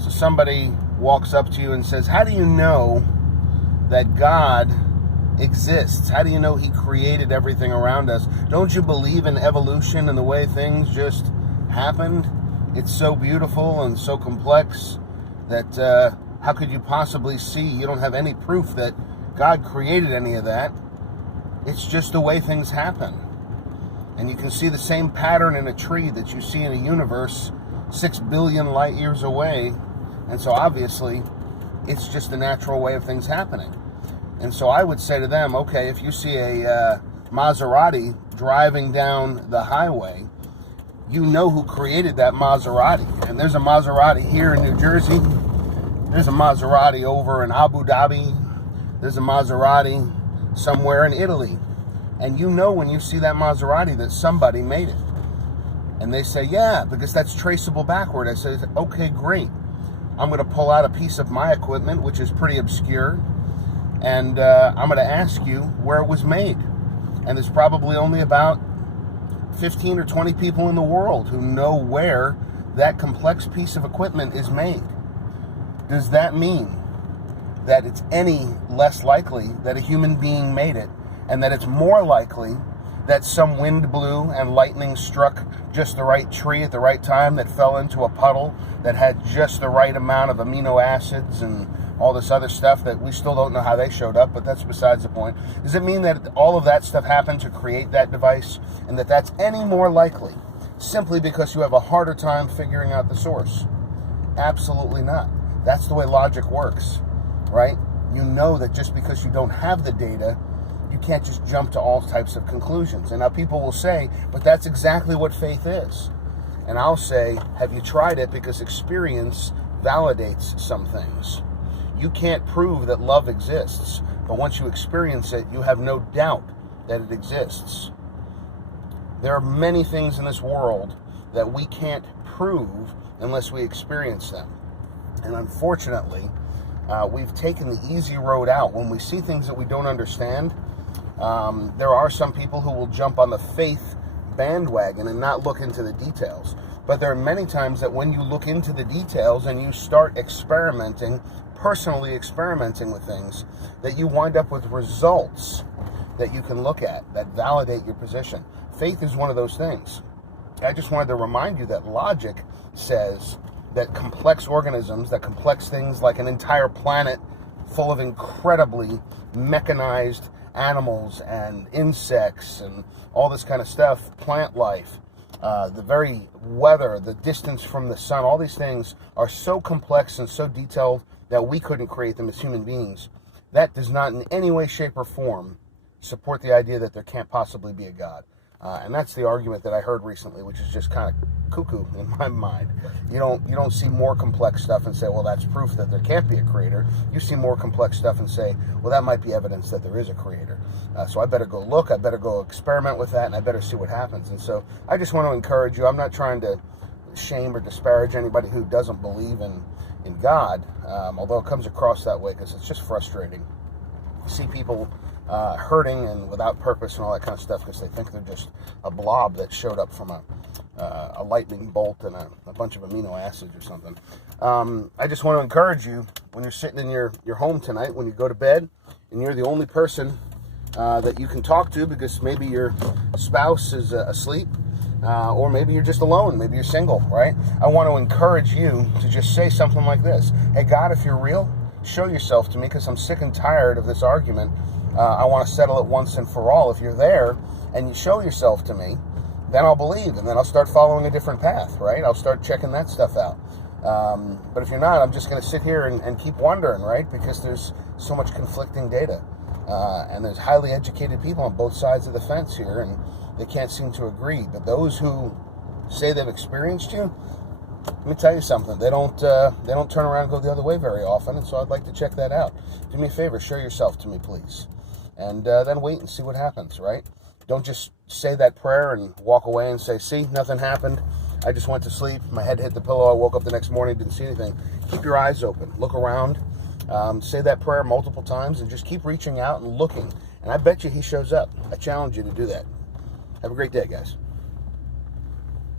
So somebody walks up to you and says, how do you know that God exists? How do you know he created everything around us? Don't you believe in evolution and the way things just happened? It's so beautiful and so complex that how could you possibly see? You don't have any proof that God created any of that. It's just the way things happen. And you can see the same pattern in a tree that you see in a universe 6 billion light years away. And so obviously, it's just the natural way of things happening. And so I would say to them, okay, if you see a Maserati driving down the highway, you know who created that Maserati. And there's a Maserati here in New Jersey. There's a Maserati over in Abu Dhabi. There's a Maserati somewhere in Italy. And you know when you see that Maserati that somebody made it. And they say, yeah, because that's traceable backward. I say, okay, great. I'm going to pull out a piece of my equipment, which is pretty obscure, and I'm going to ask you where it was made. And there's probably only about 15 or 20 people in the world who know where that complex piece of equipment is made. Does that mean that it's any less likely that a human being made it, and that it's more likely that some wind blew and lightning struck just the right tree at the right time that fell into a puddle that had just the right amount of amino acids and all this other stuff that we still don't know how they showed up, but that's besides the point? Does it mean that all of that stuff happened to create that device, and that that's any more likely simply because you have a harder time figuring out the source? Absolutely not. That's the way logic works, right? You know that just because you don't have the data, you can't just jump to all types of conclusions. And now people will say, but that's exactly what faith is. And I'll say, have you tried it? Because experience validates some things. You can't prove that love exists, but once you experience it, you have no doubt that it exists. There are many things in this world that we can't prove unless we experience them. And unfortunately, we've taken the easy road out. When we see things that we don't understand, there are some people who will jump on the faith bandwagon and not look into the details. But there are many times that when you look into the details and you start experimenting, personally experimenting with things, that you wind up with results that you can look at that validate your position. Faith is one of those things. I just wanted to remind you that logic says that complex organisms, that complex things like an entire planet full of incredibly mechanized animals and insects and all this kind of stuff, plant life, the very weather, the distance from the sun, all these things are so complex and so detailed that we couldn't create them as human beings. That does not in any way, shape, or form support the idea that there can't possibly be a God. And that's the argument that I heard recently, which is just kind of cuckoo in my mind. You don't see more complex stuff and say, well, that's proof that there can't be a creator. You see more complex stuff and say, well, that might be evidence that there is a creator. So I better go look, I better go experiment with that, and I better see what happens. And so I just want to encourage you. I'm not trying to shame or disparage anybody who doesn't believe in God, although it comes across that way because it's just frustrating. See people hurting and without purpose and all that kind of stuff because they think they're just a blob that showed up from a lightning bolt and a bunch of amino acids or something. I just want to encourage you, when you're sitting in your home tonight, when you go to bed, and you're the only person that you can talk to because maybe your spouse is asleep, or maybe you're just alone, maybe you're single, right? I want to encourage you to just say something like this. Hey, God, if you're real, show yourself to me because I'm sick and tired of this argument. I want to settle it once and for all. If you're there and you show yourself to me, then I'll believe, and then I'll start following a different path, right? I'll start checking that stuff out. But if you're not, I'm just going to sit here and keep wondering, right? Because there's so much conflicting data. And there's highly educated people on both sides of the fence here, and they can't seem to agree. But those who say they've experienced you, let me tell you something. They don't turn around and go the other way very often, and so I'd like to check that out. Do me a favor, show yourself to me, please. And then wait and see what happens, right? Don't just say that prayer and walk away and say, see, nothing happened. I just went to sleep. My head hit the pillow. I woke up the next morning, didn't see anything. Keep your eyes open. Look around. Say that prayer multiple times and just keep reaching out and looking. And I bet you he shows up. I challenge you to do that. Have a great day, guys.